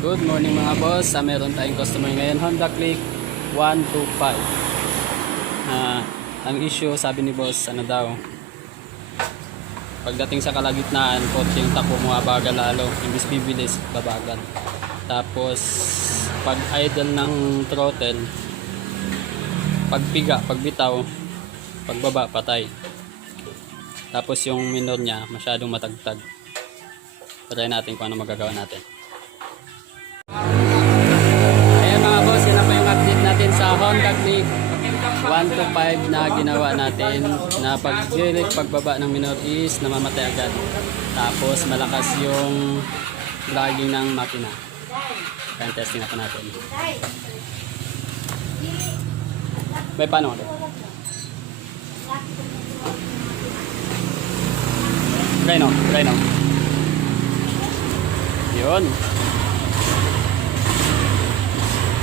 Good morning mga boss. Meron tayong customer ngayon, Honda Click 125. Ang issue, sabi ni boss, ano daw, pagdating sa kalagitnaan, kotse yung takbo mo abagal lalo, imbis bibilis, babagal. Tapos pag idle ng throttle, pagpiga, pagbitaw, pagbaba, patay. Tapos yung minor niya masyadong matagtag. Try natin kung ano magagawa natin. Ayan mga boss, yun na po yung update natin sa Honda Click 125 na ginawa natin, na pagbaba ng minor is namamatay agad. Tapos malakas yung lagging ng makina. Kaya testing na po natin. May paano ulit? Try now. Yun.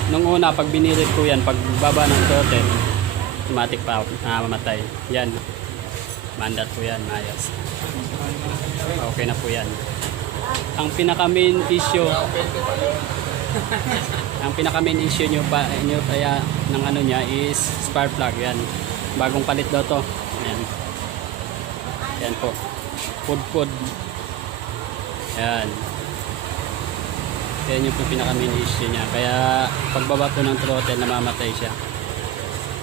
Nung una, pag binilit ko yan, pag baba ng throttle, automatic pa mamatay. Yan. Mandat po yan, ayos. Okay na po yan. Ang pinaka main issue nyo kaya ng ano niya is spark plug. Yan. Bagong palit daw to. Yan. Yan po. Pud. Yan. Yan yung pinaka main issue niya. Kaya pagbaba po ng throttle, namamatay siya.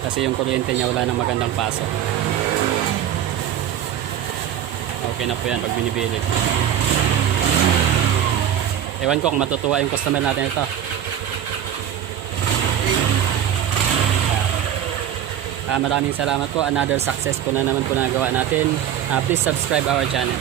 Kasi yung kuryente niya wala nang magandang pasok. Okay na po yan pag binibilit. Ewan ko kung matutuwa yung customer natin ito. Maraming salamat po. Another success po na naman po nagawa natin. Please subscribe our channel.